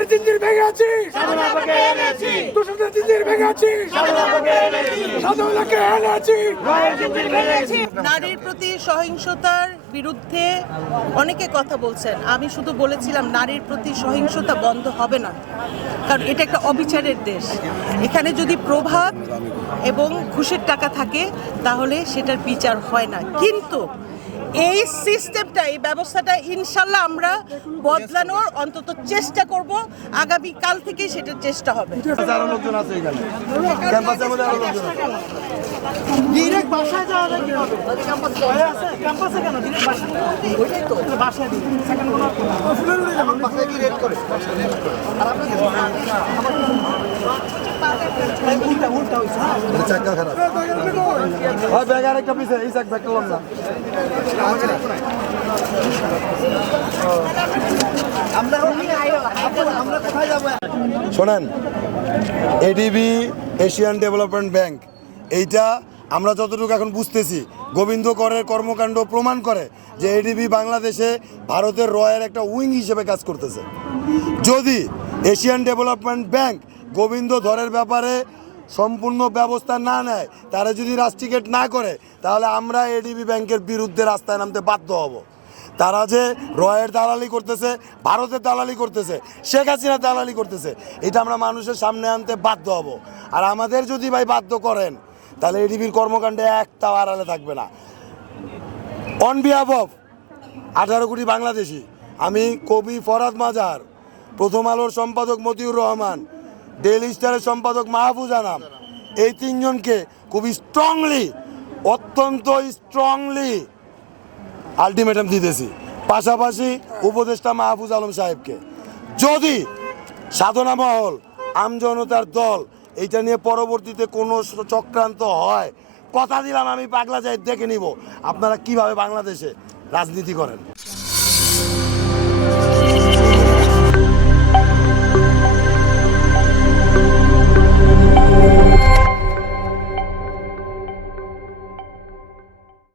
ন্যায়ের জিঞ্জির ভেঙেছি, দোষীদের জিঞ্জির ভেঙেছি, সাধারণকে এনেছি। নারীর প্রতি সহিংসতার বিরুদ্ধে অনেকে কথা বলছেন। আমি শুধু বলেছিলাম নারীর প্রতি সহিংসতা বন্ধ হবে না, কারণ এটা একটা অবিচারের দেশ। এখানে যদি প্রভাব এবং ঘুষের টাকা থাকে তাহলে সেটার বিচার হয় না। কিন্তু এই সিস্টেমটা, এই ব্যবস্থাটা ইনশাল্লাহ আমরা বদলানোর অন্তত চেষ্টা করব। আগামী কাল থেকেই সেটার চেষ্টা হবে। আরো লোকজন আছে এখানে ক্যাম্পাসের মধ্যে আরো লোকজন আছে। ডিরেক্ট বাসায় যাওয়া যায় কি হবে? ক্যাম্পাসে কেন ডিরেক্ট বাসায়? ওইটাই তো বাসায় দিই সেকেন্ড কোনো এখন বাসায় কি রেড করে আর আপনাদের উল্টা হইছে। চাকা খারাপ হয় ব্যাগ আর একটা পিছে এই চাক ব্যাগ করলাম না। আমরা কোথায় যাবো? শোনেন, এডিবি এশিয়ান ডেভেলপমেন্ট ব্যাংক, এইটা আমরা যতটুকু এখন বুঝতেছি গোবিন্দ করের কর্মকাণ্ড প্রমাণ করে যে এডিবি বাংলাদেশে ভারতের রয়ের একটা উইং হিসেবে কাজ করতেছে। যদি এশিয়ান ডেভেলপমেন্ট ব্যাংক গোবিন্দ ধরের ব্যাপারে সম্পূর্ণ ব্যবস্থা না নেয়, তারা যদি রাস্ট্রিকেট না করে, তাহলে আমরা এডিবি ব্যাংকের বিরুদ্ধে রাস্তায় নামতে বাধ্য হব। তারা যে রয়ের দালালি করতেছে, ভারতের দালালি করতেছে, শেখ হাসিনার দালালি করতেছে, এটা আমরা মানুষের সামনে আনতে বাধ্য হব। আর আমাদের যদি ভাই বাধ্য করেন, তাহলে এডিবির কর্মকাণ্ডে একটাও আড়ালে থাকবে না। অন বিহাফ অফ 18 কোটি বাংলাদেশি, আমি কবি ফরাদ মাজার, প্রথম আলোর সম্পাদক মতিউর রহমান, ডেইলি স্টারের সম্পাদক মাহফুজ আনাম, এই তিনজনকে খুবই স্ট্রংলি, অত্যন্ত স্ট্রংলি আলটিমেটাম দিতেছি। পাশাপাশি উপদেষ্টা মাহফুজ আলম সাহেবকে, যদি সাধনা মহল, আমজনতার দল এইটা নিয়ে পরবর্তীতে কোনো চক্রান্ত হয়, কথা দিলাম আমি পাগলা যাই দেখে নিব আপনারা কিভাবে বাংলাদেশে রাজনীতি করেন।